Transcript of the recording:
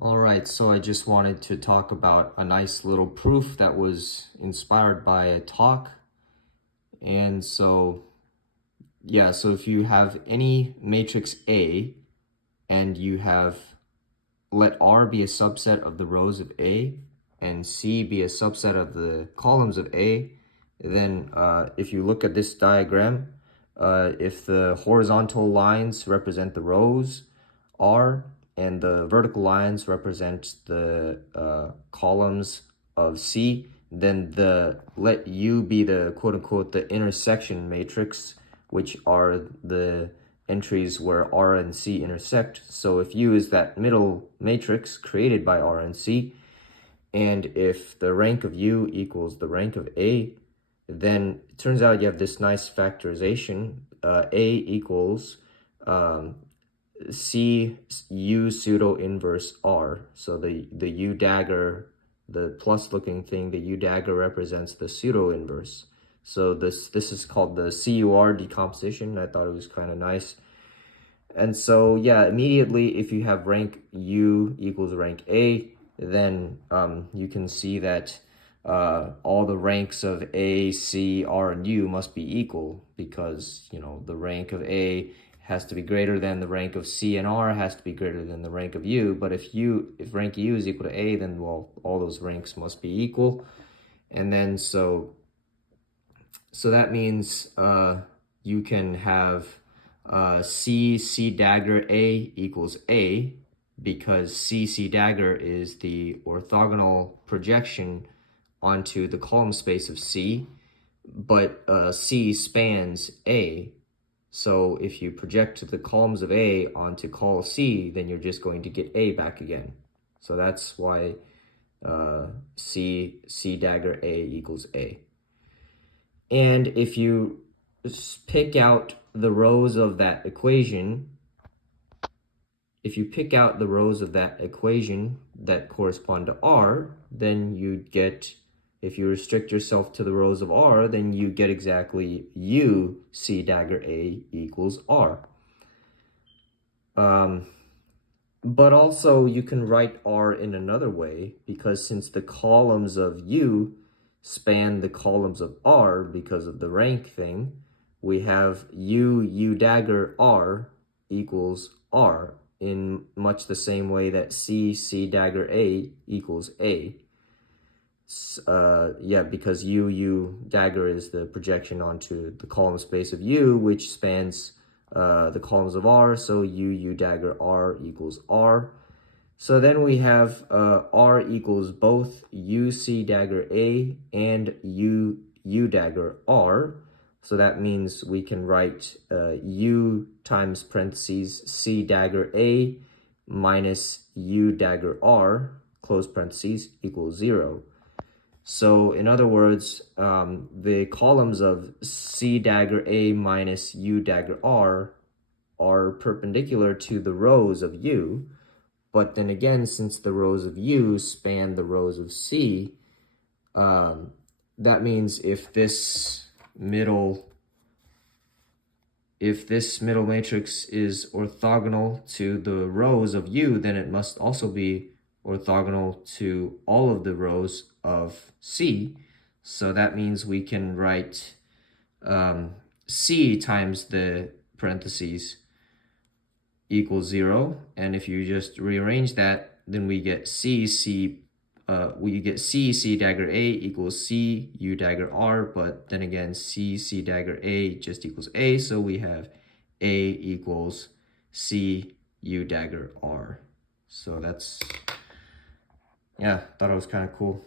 All right, so I just wanted to talk about a nice little proof that was inspired by a talk. And so, yeah, so if you have any matrix A and you have let R be a subset of the rows of A and C be a subset of the columns of A, then if you look at this diagram, if the horizontal lines represent the rows R and the vertical lines represent the columns of C, then let U be the quote-unquote the intersection matrix, which are the entries where R and C intersect. So if U is that middle matrix created by R and C, and if the rank of U equals the rank of A, then it turns out you have this nice factorization. A equals C U pseudo inverse R. So the U dagger, the plus looking thing, the U dagger represents the pseudo inverse. So this is called the CUR decomposition. I thought it was kind of nice. And so yeah, immediately if you have rank U equals rank A, then you can see that all the ranks of A, C, R, and U must be equal because, you know, the rank of A has to be greater than the rank of C, and R has to be greater than the rank of U. But if rank U is equal to A, then, well, all those ranks must be equal. And then so that means you can have C dagger A equals A, because C dagger is the orthogonal projection onto the column space of C, but C spans A. So if you project the columns of A onto col C, then you're just going to get A back again. So that's why C dagger A equals A. And if you pick out the rows of that equation, that correspond to R, then you'd get, if you restrict yourself to the rows of R, then you get exactly U C dagger A equals R. But also you can write R in another way, because since the columns of U span the columns of R because of the rank thing, we have U dagger R equals R in much the same way that C dagger A equals A. Yeah, because U dagger is the projection onto the column space of U, which spans the columns of R, so U dagger R equals R. So then we have R equals both UC dagger A and U dagger R. So that means we can write U times parentheses C dagger A minus U dagger R, close parentheses, equals 0. So in other words, the columns of C dagger A minus U dagger R are perpendicular to the rows of U. But then again, since the rows of U span the rows of C, that means if this middle matrix is orthogonal to the rows of U, then it must also be orthogonal to all of the rows of C. So that means we can write C times the parentheses equals 0, and if you just rearrange that, then we get C dagger A equals C U dagger R, but then again C dagger A just equals A, so we have A equals C U dagger R. So that's, yeah, thought it was kind of cool.